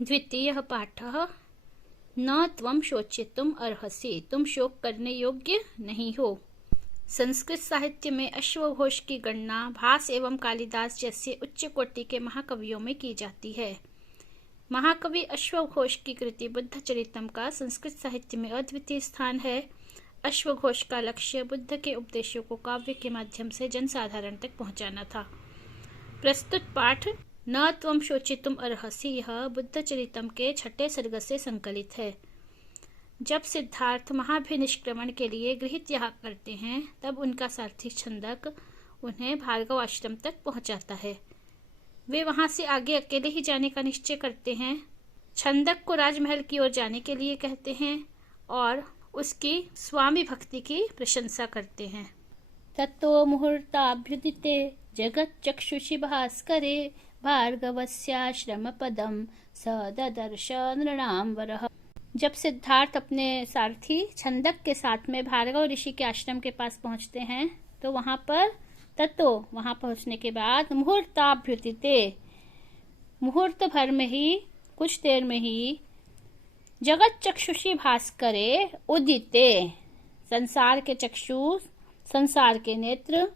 द्वितीयः पाठः। न त्वं शोचितुम् अर्हसि, तुम शोक करने योग्य नहीं हो। संस्कृत साहित्य में अश्वघोष की गणना भास एवं कालिदास जैसे उच्च कोटि के महाकवियों में की जाती है। महाकवि अश्वघोष की कृति बुद्ध चरितम का संस्कृत साहित्य में अद्वितीय स्थान है। अश्वघोष का लक्ष्य बुद्ध के उपदेशों को काव्य के माध्यम से जनसाधारण तक पहुंचाना था। प्रस्तुत पाठ न त्वं शोचितुम् अर्हसि यह बुद्ध चरितम के 6 सर्ग से संकलित है। जब सिद्धार्थ महाभिनिष्क्रमण के लिए गृह त्याग करते हैं तब उनका सारथी छंदक उन्हें भार्गव आश्रम तक पहुंचाता है। वे वहां से आगे अकेले ही जाने का निश्चय करते हैं। छंदक को राजमहल की ओर जाने के लिए कहते हैं और उसकी स्वामी भक्ति की प्रशंसा करते हैं। ततो मुहूर्ताभ्युदिते जगच्चक्षुषि भास्करे भार्गवस्याश्रम पदम स ददर्श नृणाम वरः। जब सिद्धार्थ अपने सारथी छंदक के साथ में भार्गव ऋषि के आश्रम के पास पहुंचते हैं तो वहां पहुंचने के बाद मुहूर्ताभ्युदिते, मुहूर्त भर में ही, कुछ देर में ही, जगत चक्षुषि भास्करे उदिते, संसार के चक्षु, संसार के नेत्र,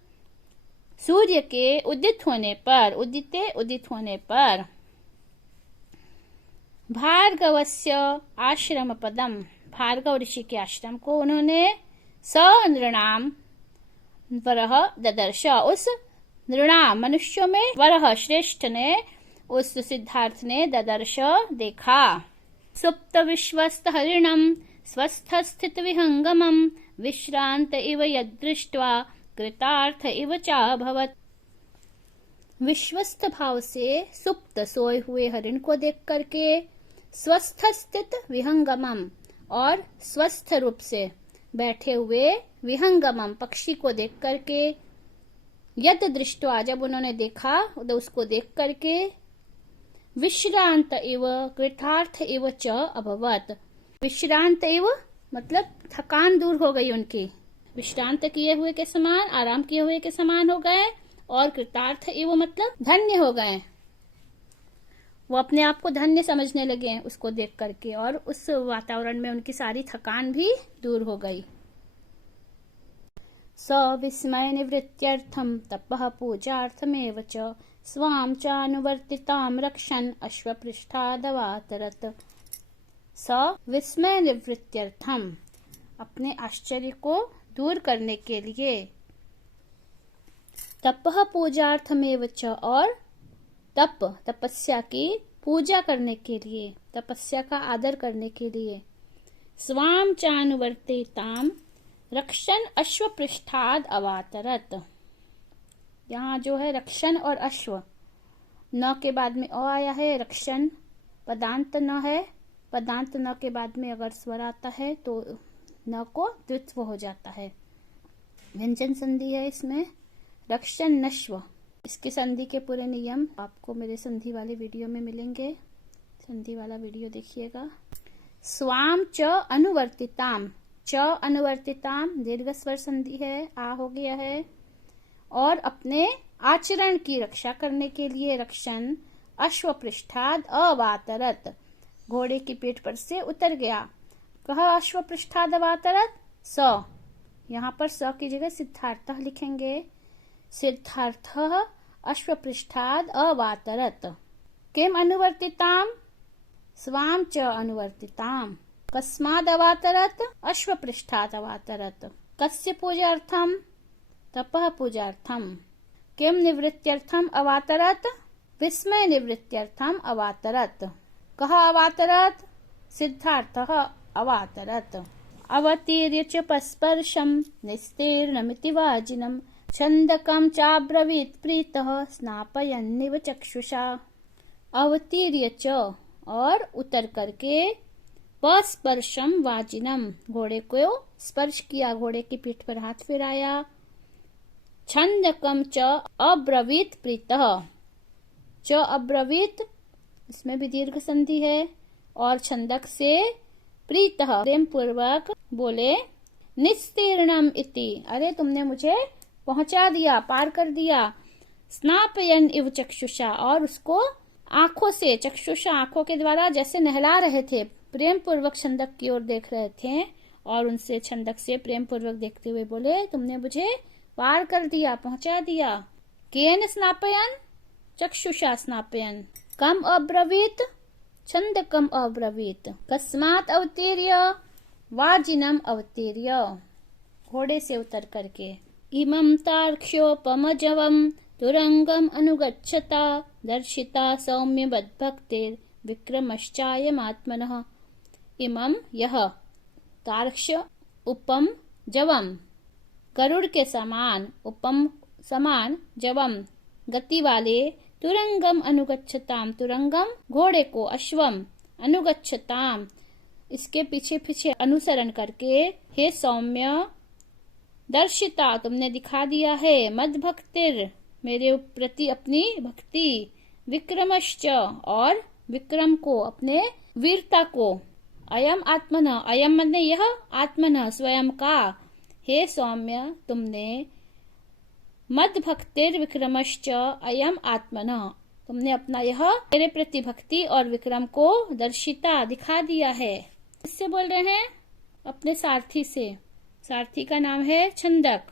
सूर्य के उदित होने पर, उदिते उदित होने पर, भार्गवस्य आश्रम पदम, भार्गव ऋषि के आश्रम को उन्होंने सनृणाम वरह ददर्श, उस नृणाम मनुष्यों में वरह श्रेष्ठ ने, उस सिद्धार्थ ने ददर्श देखा। सुप्त विश्वस्त हरिणम स्वस्थ स्थित विहंगमम विश्रांत इव यदृष्ट्वा कृतार्थ इव चाभवत्। विश्वस्त भाव से सुप्त सोए हुए हरिण को देख करके, स्वस्थ स्थित विहंगमम और स्वस्थ रूप से बैठे हुए विहंगमम पक्षी को देख करके, यद दृष्टवा जब उन्होंने देखा तो उसको देख करके, विश्रांत इव कृतार्थ इव च अभवत्। विश्रांत इव मतलब थकान दूर हो गई उनकी, विश्रांत किए हुए के समान, आराम किए हुए के समान हो गए, और कृतार्थ इव मतलब धन्य हो गए। वो अपने आप को धन्य समझने लगे उसको देख करके, और उस वातावरण में उनकी सारी थकान भी दूर हो गई। स विस्मय निवृत्त्यर्थम तपः पूजार्थमेव च स्वाम चानुवर्तिताम रक्षन् अश्वपृष्ठादवातरत्। स विस्मय निवृत्त्यर्थम, अपने आश्चर्य को दूर करने के लिए, तपः पूजार्थमेव च, और तपस्या की पूजा करने के लिए, तपस्या का आदर करने के लिए, स्वाम चानुवर्तिताम रक्षण अश्व पृष्ठाद अवातरत। यहाँ जो है रक्षण और अश्व, न के बाद में अ आया है, रक्षण पदांत न है, पदांत न के बाद में अगर स्वर आता है तो न को द्वित्व हो जाता है, व्यंजन संधि है इसमें, रक्षण नश्व। इसके संधि के पूरे नियम आपको मेरे संधि वाले वीडियो में मिलेंगे, संधि वाला वीडियो देखिएगा। स्वाम च अनुवर्तिताम, च अनुवर्तिताम दीर्घ स्वर संधि है, आ हो गया है, और अपने आचरण की रक्षा करने के लिए, रक्षण अश्व पृष्ठाद अवातरत, घोड़े की पीठ पर से उतर गया। कहा अश्व पृष्ठाद अवातरत, स, यहाँ पर स की जगह सिद्धार्थ लिखेंगे। सिद्धार्थ अश्वपृष्ठाद अवातरत। किम अनुवर्तिताम, स्वाम च अनुवर्तिताम। कस्माद अवातरत, अश्वपृष्ठाद अवातरत। कस्य पूजार्थम, तपः पूजार्थम। किम निवृत्त्यर्थम अवातरत, विस्मय निवृत्त्यर्थम अवातरत। कः अवातरत, सिद्धार्थः अवातरत। अवतीर्य च पस्पर्शम निस्तीर्णमिति वाजिनम छंदकम चाब्रवीत प्रीतः स्नापयन्निव चक्षुषा। अवतीर्य च, और उतर करके, पस्पर्शम वाजिनम, घोड़े को स्पर्श किया, घोड़े की पीठ पर हाथ फिराया। छंदकम च अब्रवीत प्रीतः, च अब्रवीत इसमें भी दीर्घ संधि है, और छंदक से प्रीतः प्रेम पूर्वक बोले, निस्तीर्णम इति, अरे तुमने मुझे पहुंचा दिया, पार कर दिया। स्नापयन इव चक्षुषा, और उसको आंखों से चक्षुषा आंखों के द्वारा जैसे नहला रहे थे, प्रेम पूर्वक छंदक की ओर देख रहे थे और उनसे छंदक से प्रेम पूर्वक देखते हुए बोले, तुमने मुझे पार कर दिया, पहुंचा दिया। केन स्नापयन, चक्षुषा स्नापयन। कम अब्रवीत, छंदकम अब्रवीत। कस्मात अवतीर्य, वाजिनम अवतीर्य, घोड़े से उतर करके। इमं तार्क्ष्योपमजवम तुरंगम अनुगच्छता दर्शिता सौम्य बद्भक्तिर विक्रमश्चायमात्मनः। इमं यह, तार्क्ष्य उपम जवम, गरुड़ के समान, उपम समान, जवम गति वाले, तुरंगम अनुगच्छताम, तुरंगम घोड़े को, अश्वम अनुगच्छताम इसके पीछे पीछे अनुसरण करके, हे सौम्य, दर्शिता तुमने दिखा दिया है, मद भक्तिर मेरे प्रति अपनी भक्ति, विक्रमश्च और विक्रम को, अपने वीरता को, अयम आत्मन, अयम मने यह, आत्मन स्वयं का, हे सौम्य तुमने, मद भक्तिर विक्रमश्च अयम आत्मन तुमने अपना यह मेरे प्रति भक्ति और विक्रम को दर्शिता दिखा दिया है। किससे बोल रहे हैं? अपने सारथी से। सारथी का नाम है छंदक।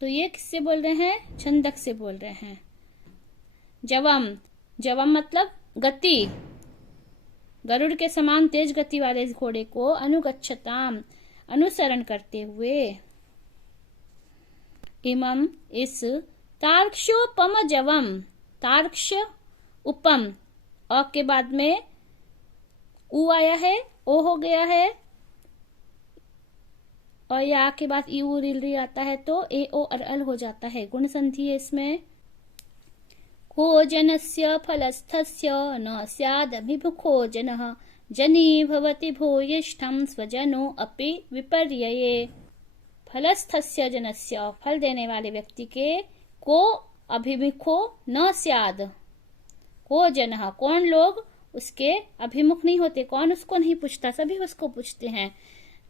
तो ये किससे बोल रहे हैं? छंदक से बोल रहे हैं। जवम, जवम मतलब गति, गरुड़ के समान तेज गति वाले इस घोड़े को, अनुगच्छताम अनुसरण करते हुए। इमम इस, तार्क्ष्योपम जवम, तार्क्ष उपम, अ के बाद में उ आया है, ओ हो गया है, और या के बाद यू रिल आता है तो ए ओ अल हो जाता है, गुण संधि है इसमें। खोजनस्य फलस्थस्य न स्यादभिमुखो जनः जनी भवति भूयिष्ठं स्वजनो अपि विपर्यये। फलस्थस्य जनस्य, फल देने वाले व्यक्ति के, को अभिमुखो न स्याद, को जनः कौन लोग उसके अभिमुख नहीं होते, कौन उसको नहीं पूछता, सभी उसको पूछते हैं।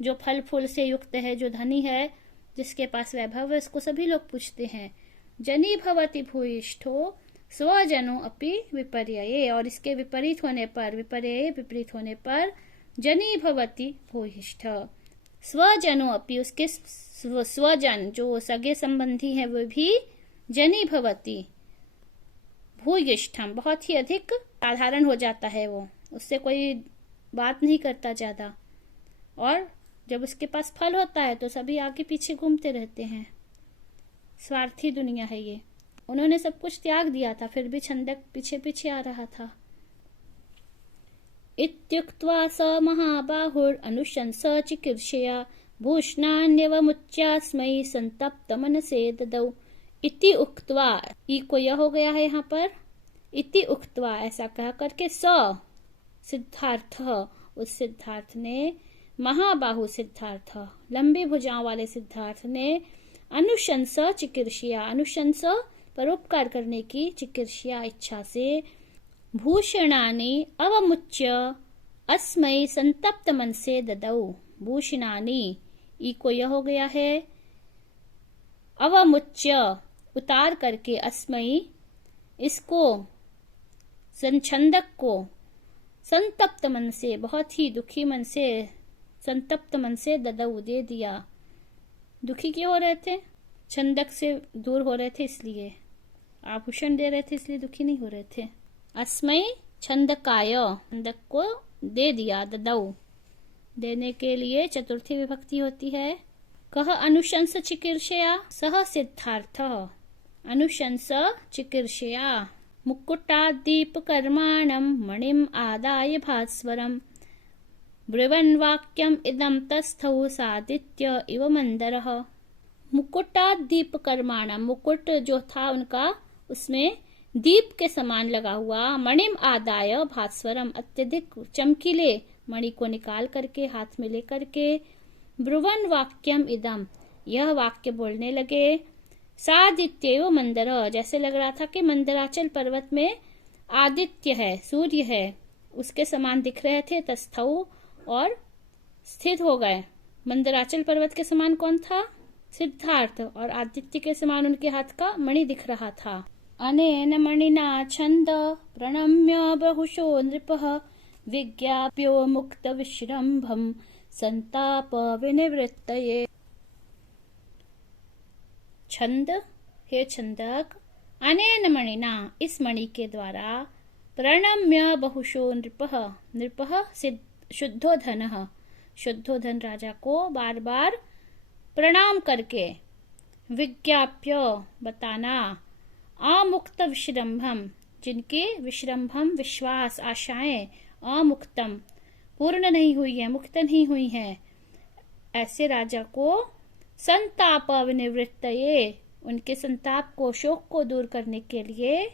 जो फल फूल से युक्त है, जो धनी है, जिसके पास वैभव है, उसको सभी लोग पूछते हैं। जनी भवति भूयिष्ठो स्वजनो अपि विपर्यये, और इसके विपरीत होने पर, विपर्यये विपरीत होने पर, जनी भवति भूयिष्ठ, स्वजनो अपि उसके स्वजन जो सगे संबंधी हैं वो भी, जनी भवति भूयिष्ठम बहुत ही अधिक साधारण हो जाता है, वो उससे कोई बात नहीं करता ज्यादा, और जब उसके पास फल होता है तो सभी आगे पीछे घूमते रहते हैं। स्वार्थी दुनिया है ये। उन्होंने सब कुछ त्याग दिया था, फिर भी छंदक पीछे पीछे आ रहा था। इत्युक्त्वा स महाबाहुर अनुशंस चिकीर्षया भूषणान्यवमुच्चास्मै संतप्त मनसे ददौ। इति उक्त्वा, ई को यह हो गया है यहाँ पर। इति उक्त्वा ऐसा कह करके, स सिद्धार्थ, उस सिद्धार्थ ने, महाबाहु सिद्धार्थ लंबी भुजाओं वाले सिद्धार्थ ने, अनुशंस चिकीर्षया, अनुशंस परोपकार करने की, चिकीर्षया इच्छा से, भूषणानि अवमुच्य अस्मै संतप्त मन से ददौ। भूषणानि, ई को यह हो गया है। अवमुच्य उतार करके, अस्मै इसको, छंदक को, संतप्त मन से बहुत ही दुखी मन से, संतप्त मन से ददौ दे दिया। दुखी क्यों हो रहे थे? छंदक से दूर हो रहे थे इसलिए, आभूषण दे रहे थे इसलिए दुखी नहीं हो रहे थे। अस्मै छंदकाय, छंदक को दे दिया, ददौ देने के लिए चतुर्थी विभक्ति होती है। कह अनुशंस चिकीर्षया, सह सिद्धार्थ, अनुशंस चिकीर्षया। मुकुटादीप कर्माणं मणिम आदाय भास्वरम ब्रुवन् वाक्यम इदं तस्थौ सादित्य इव मंदरः। मुकुटादीप कर्माणं, मुकुट जो था उनका उसमें दीप के समान लगा हुआ, मणिम आदाय भास्वरम अत्यधिक चमकीले मणि को निकाल करके हाथ में लेकर के, ब्रुवन् वाक्यम इदम यह वाक्य बोलने लगे, सादित्येव मंदर जैसे लग रहा था कि मंदराचल पर्वत में आदित्य है, सूर्य है, उसके समान दिख रहे थे। तस्थौ और स्थित हो गए। मंदराचल पर्वत के समान कौन था? सिद्धार्थ, और आदित्य के समान उनके हाथ का मणि दिख रहा था। अनेन मणिना छन्द प्रणम्य बहुशो नृपः विज्ञाप्यो मुक्त विश्रम्भम संताप विनिवृत्तये। छंद, हे छंदक, अनेन मणिना, इस मणि के द्वारा, प्रणम्य बहुशो नृपः, नृपः शुद्धोधनः, शुद्धोधन राजा को बार बार प्रणाम करके, विज्ञाप्य बताना, अमुक्त विश्रम्भम, जिनके विश्रम्भम विश्वास आशाएं अमुक्तम पूर्ण नहीं हुई है, मुक्त नहीं हुई है, ऐसे राजा को संताप विनिवृत्तये, उनके संताप को, शोक को दूर करने के लिए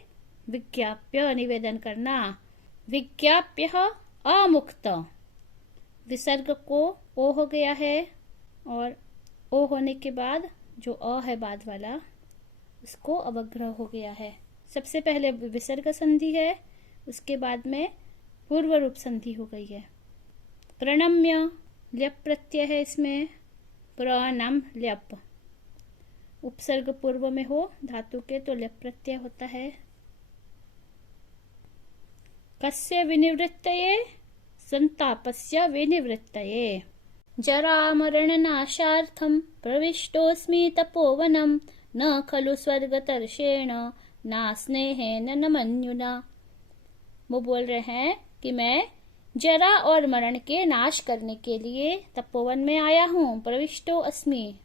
विज्ञाप्य निवेदन करना। विज्ञाप्य अमुक्त, विसर्ग को ओ हो गया है और ओ होने के बाद जो अ है बाद वाला उसको अवग्रह हो गया है। सबसे पहले विसर्ग संधि है, उसके बाद में पूर्व रूप संधि हो गई है। प्रणम्य ल्यप प्रत्यय है इसमें, प्रणम ल्यप, उपसर्ग पूर्व में हो धातु के तो ल्यप प्रत्यय होता है। कस्य विनिवृत्तये, संतापस्य विनिवृत्तये। जरा मरण नाशार्थम प्रविष्टोस्मि तपोवनम न खलु स्वर्गतर्षेण ना स्नेहेन न मन्युना। वो बोल रहे हैं कि मैं जरा और मरण के नाश करने के लिए तपोवन में आया हूँ। प्रविष्टो अस्मि,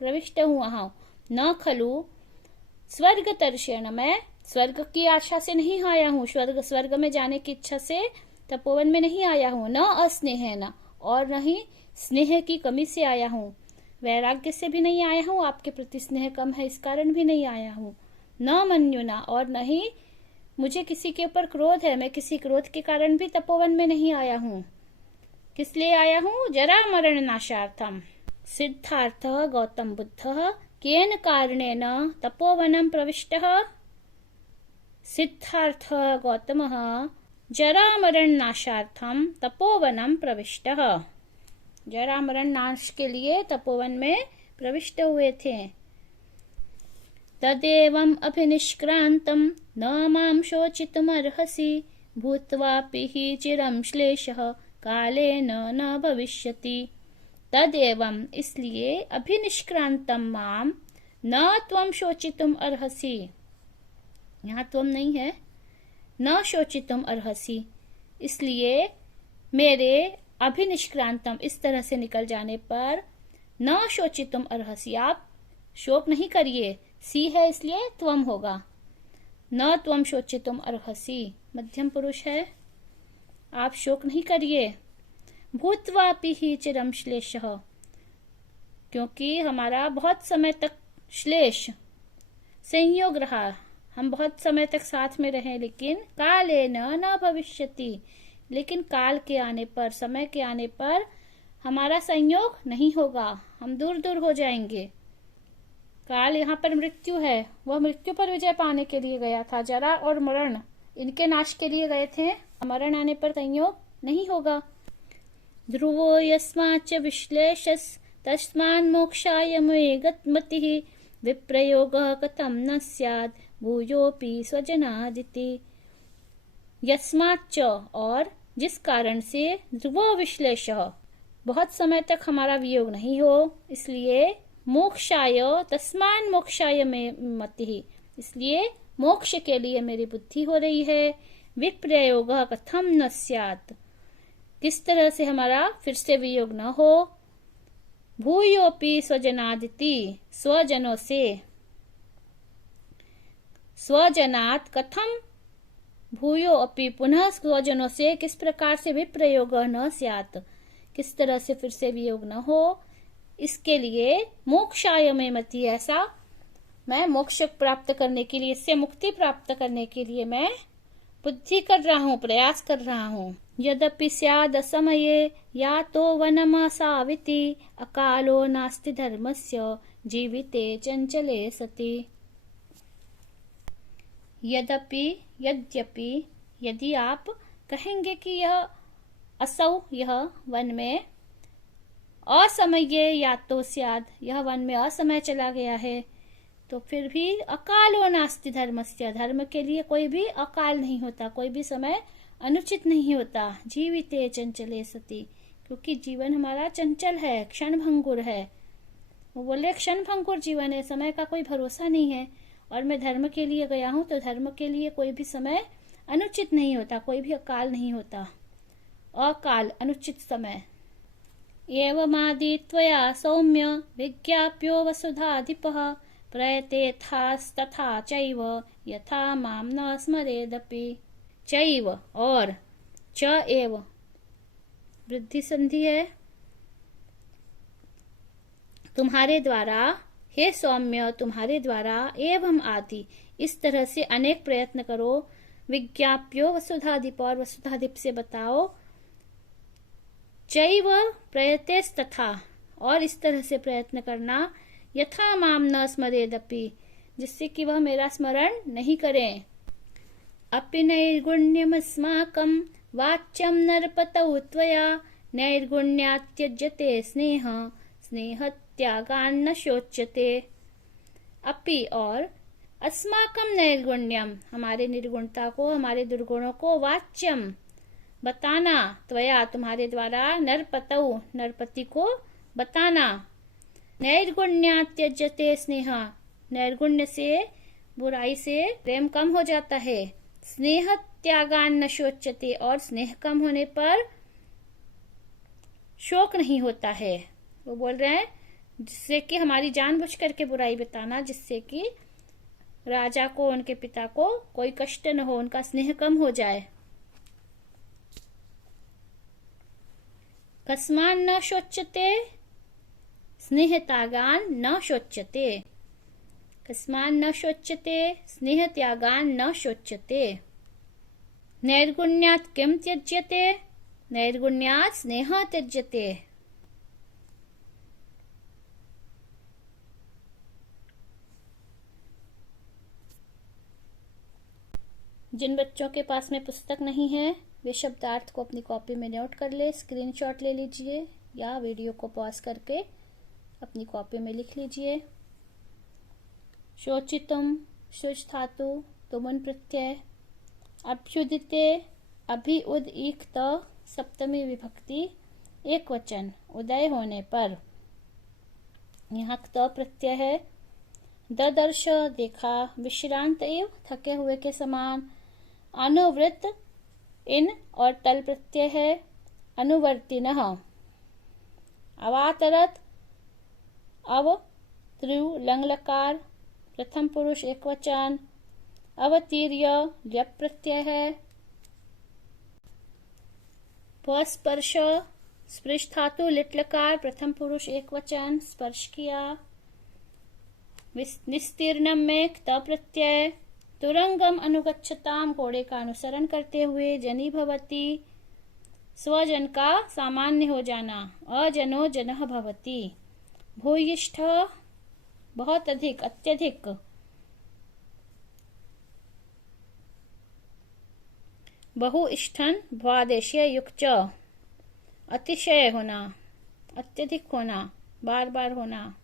प्रविष्ट हूँ वहां। न खलु स्वर्ग तर्षेण, मैं स्वर्ग की आशा से नहीं आया हूँ, स्वर्ग में जाने की इच्छा से तपोवन में नहीं आया हूँ। न अस्नेहेन, और नहीं स्नेह की कमी से आया हूँ, वैराग्य से भी नहीं आया हूँ, आपके प्रति स्नेह कम है इस कारण भी नहीं आया हूँ। न मन्युना, और नहीं मुझे किसी के ऊपर क्रोध है, मैं किसी क्रोध के कारण भी तपोवन में नहीं आया हूँ। किस लिए आया हूँ? जरा मरण नाशार्थम। सिद्धार्थ गौतम बुद्ध केन कारणेन तपोवनम प्रविष्टः। सिद्धार्थ गौतमः जरा मरण नाशार्थम तपोवनम प्रविष्टः, जरा मरण नाश के लिए तपोवन में प्रविष्ट हुए थे। तदेवं अभिनिष्क्रांतं न मां शोचितुमर्हसि भूत्वापि हि चिरं श्लेषः कालेन न भविष्यति। तदेवं, इसलिए, अभिनिष्क्रांतं मां न त्वं शोचितुम अर्हसि, यहाँ त्वं नहीं है, न शोचितुम अर्हसि, इसलिए मेरे अभिनिष्क्रांतम, इस तरह से निकल जाने पर, न शोचितुम अर्हसि, आप शोक नहीं करिए, सी है इसलिए त्वम होगा। न त्वम शोचितुम अर्हसि, मध्यम पुरुष है, आप शोक नहीं करिए। भूत्वापि ही चिरम श्लेषः, क्योंकि हमारा बहुत समय तक श्लेष संयोग रहा, हम बहुत समय तक साथ में रहे, लेकिन कालेन न भविष्यति, लेकिन काल के आने पर, समय के आने पर हमारा संयोग नहीं होगा, हम दूर दूर हो जाएंगे। काल यहाँ पर मृत्यु है, वह मृत्यु पर विजय पाने के लिए गया था। जरा और मरण इनके नाश के लिए गए थे, मरण आने पर संयोग नहीं होगा। ध्रुवो यस्माच्च विश्लेषस तस्मान् मोक्षाय मतिः विप्रयोगः कथं न स्यात् भूयोऽपि स्वजनादिति। यस्माच्च, और जिस कारण से, ध्रुवो विश्लेषः, बहुत समय तक हमारा वियोग नहीं हो, इसलिए मोक्षाय, तस्मान् मोक्षाय में मतिः, इसलिए मोक्ष के लिए मेरी बुद्धि हो रही है। विप्रयोगः कथं न स्यात्, किस तरह से हमारा फिर से वियोग न हो। भूयोपि स्वजनादिति, स्वजनों से, स्वजनात् कथम भूयो अपि, पुनः स्वजनों से किस प्रकार से विप्रयोग न स्यात्, किस तरह से फिर से वियोग न हो, इसके लिए मोक्षाय में मति, ऐसा मैं मोक्ष प्राप्त करने के लिए, इससे मुक्ति प्राप्त करने के लिए मैं बुद्धि कर रहा हूँ, प्रयास कर रहा हूँ। यद्यपि स्याद समये या तो वनमासाविति अकालो नास्ति धर्मस्य जीविते चंचले सति। यद्यपि, यद्यपि, यदि आप कहेंगे कि यह असौ, यह वन में असमये या तो स्याद, यह वन में असमय चला गया है, तो फिर भी अकालो नास्ति धर्मस्य, धर्म के लिए कोई भी अकाल नहीं होता, कोई भी समय अनुचित नहीं होता। जीविते चंचले सती, क्योंकि जीवन हमारा चंचल है, क्षण भंगुर है। वो बोले क्षण भंगुर जीवन है, समय का कोई भरोसा नहीं है। और मैं धर्म के लिए गया हूं, तो धर्म के लिए कोई भी समय अनुचित नहीं होता, कोई भी अकाल नहीं होता। अकाल अनुचित समय। एवमादि त्वया सौम्य विज्ञाप्यो वसुधाधिपः प्रयतेथास्तथा चैव यथा मां न स्मरेदपि। चैव और च एव वृद्धि संधि है। तुम्हारे द्वारा, हे सौम्य, तुम्हारे द्वारा, एवं आदि, इस तरह से अनेक प्रयत्न करो। विज्ञाप्यो वसुधाधिप, और वसुधाधिप से बताओ। चैव प्रयतेस तथा, और इस तरह से प्रयत्न करना। यथा माम न स्मरेदपि, जिससे कि वह मेरा स्मरण नहीं करें। अपि नैर्गुण्यमस्माकं वाच्यं नरपतौ त्वया नैर्गुण्यात् त्यज्यते स्नेह स्नेहत्यागान्न शोच्यते। अपि और अस्माकं नैर्गुण्यम, हमारे निर्गुणता को, हमारे दुर्गुणों को, वाच्यम बताना, त्वया तुम्हारे द्वारा, नरपतौ नरपति को बताना। नैर्गुण्यात् त्यज्यते स्नेह, नैर्गुण्य से, बुराई से प्रेम कम हो जाता है। स्नेह त्यागान न शोच्यते, और स्नेह कम होने पर शोक नहीं होता है। वो बोल रहे हैं जिससे कि हमारी जानबूझ करके बुराई बताना, जिससे कि राजा को, उनके पिता को कोई कष्ट न हो, उनका स्नेह कम हो जाए। कस्मान न शोच्यते, स्नेह त्यागान न शोच्यते। कस्मान न शोच्यते, स्नेह त्यागान न शोच्यते। नैर्गुण्यात् किम त्यज्यते, नैर्गुण्यात् स्नेह त्यज्यते। जिन बच्चों के पास में पुस्तक नहीं है, वे शब्दार्थ को अपनी कॉपी में नोट कर ले, स्क्रीनशॉट ले लीजिए, या वीडियो को पॉज करके अपनी कॉपी में लिख लीजिए। शोचितुम, शुच धातु, तुमुन प्रत्यय। अभ्युदिते, अभि उद ईक त, सप्तमी विभक्ति, एक वचन, उदय होने पर। यहाँ त प्रत्यय है। ददर्श, देखा, विश्रांत एव, थके हुए के समान। अनुवृत्त, इन और तल प्रत्यय है। अनुवर्तिनः। अवातरत, अव त्रिव लंग लकार, प्रथम पुरुष एक वचन। अवतीर्य, ल्यप प्रत्यय है। स्पर्श, स्पृश धातु, लिट लकार, प्रथम पुरुष एक वचन, स्पर्श किया। निस्तीर्णम में क्त प्रत्यय। तुरंगम अनुगच्छताम, घोड़े का अनुसरण करते हुए। जनी भवति, स्वजन का सामान्य हो जाना। अजनो जनः भवति। भूयिष्ठ, बहुत अधिक, अत्यधिक। बहुइष्ठन, भ्वादेशीय युक्त, अतिशय होना, अत्यधिक होना, बार बार होना।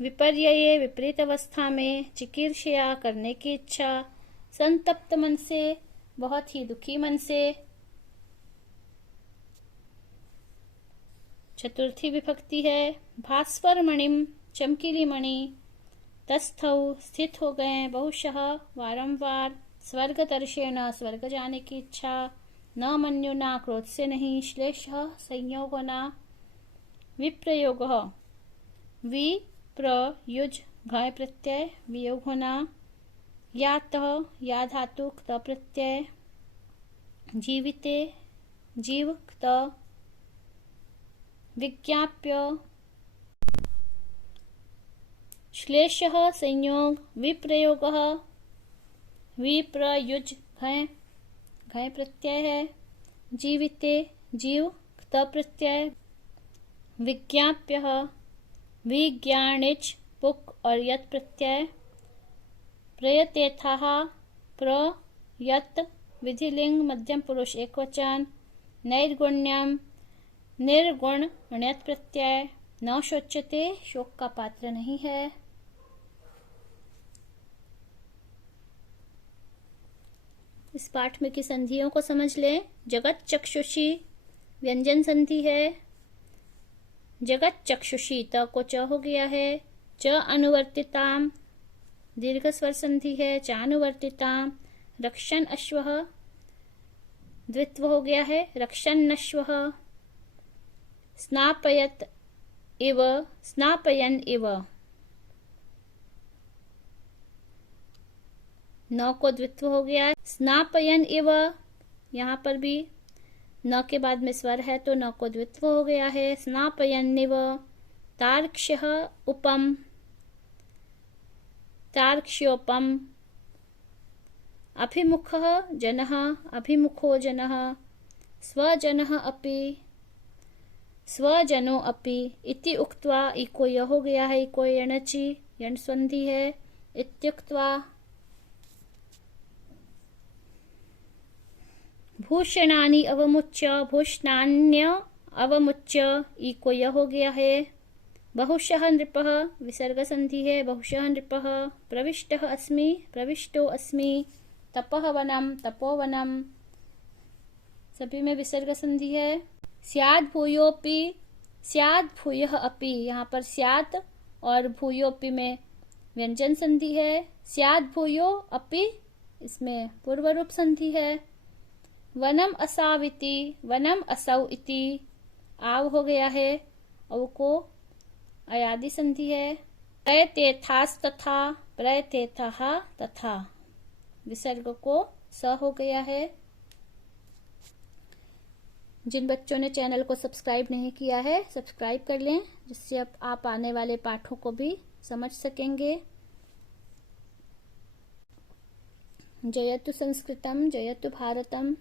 विपर्यये, विपरीत अवस्था में। चिकीर्षया, करने की इच्छा। संतप्त मन से, बहुत ही दुखी मन से। चतुर्थी विभक्ति है। भास्वर मणिम, चमकीली मणि। तस्थौ, स्थित हो गए, बहुशः, वारंवार। स्वर्ग दर्शेन, स्वर्ग जाने की इच्छा। न मन्युना, क्रोध से नहीं। श्लेषः, संयोग होना। विप्रयोग, विप्रयुज, घय प्रत्यय, वियोग होना। यातः, या धातु, क्त प्रत्यय। जीविते, जीव, क्त। विज्ञाप्य, श्लेषः, संयोग। विप्रयोगः, विप्रयुज, घय, घय प्रत्यय है। जीविते, जीव, क्त प्रत्यय। विज्ञाप्य, विज्ञानिच, पुक और यत प्रत्यय। प्रयतेथः, प्रयत, विधिलिंग, मध्यम पुरुष एक वचन। नैर्गुण्यम, निर्गुण, ण्यत प्रत्यय। न शोच्यते, शोक का पात्र नहीं है। इस पाठ में की संधियों को समझ लें। जगत चक्षुषी व्यंजन संधि है। जगत चक्षुषी त को च हो गया है। च अनुवर्तिताम दीर्घ स्वर संधि है। चानुवर्तिताम। रक्षण अश्वः द्वित्व हो गया है। रक्षन् अश्वः। स्नापयत इव स्नापयन इव न को द्वित्व हो गया है। स्नापयन इव यहाँ पर भी न के बाद में स्वर है तो न को द्वित्व हो गया है। स्नापयन इव। तार्क्ष्यः उपम तार्क्ष्योपम। अभिमुखः जनः अभिमुखो जनः। स्वजनः अपि स्वजनो अपि। इति उक्त्वा इको य हो गया है। इको यणचि यण संधि है। इत्युक्त्वा भूषणानि अवमुच्य भूषणान्य अवमुच्य इको य हो गया है। बहुशः नृपः विसर्ग संधि है। बहुशः नृपः। प्रविष्टः अस्मि प्रविष्टो अस्मि। तपः वनम तपोवनम सभी में विसर्ग संधि है। स्याद् भूयोपि स्याद् भूयः अपि यहाँ पर स्यात् और भूयोपि में व्यंजन संधि है। स्याद् भूयो अपि इसमें पूर्व रूप संधि है। वनम असाविति वनम असौ इति आव हो गया है। औ को अयादि संधि है। प्रयतेथास्तथा प्रयतेथः तथा विसर्ग को स हो गया है। जिन बच्चों ने चैनल को सब्सक्राइब नहीं किया है सब्सक्राइब कर लें, जिससे अब आप आने वाले पाठों को भी समझ सकेंगे। जयतु संस्कृतम जयतु भारतम।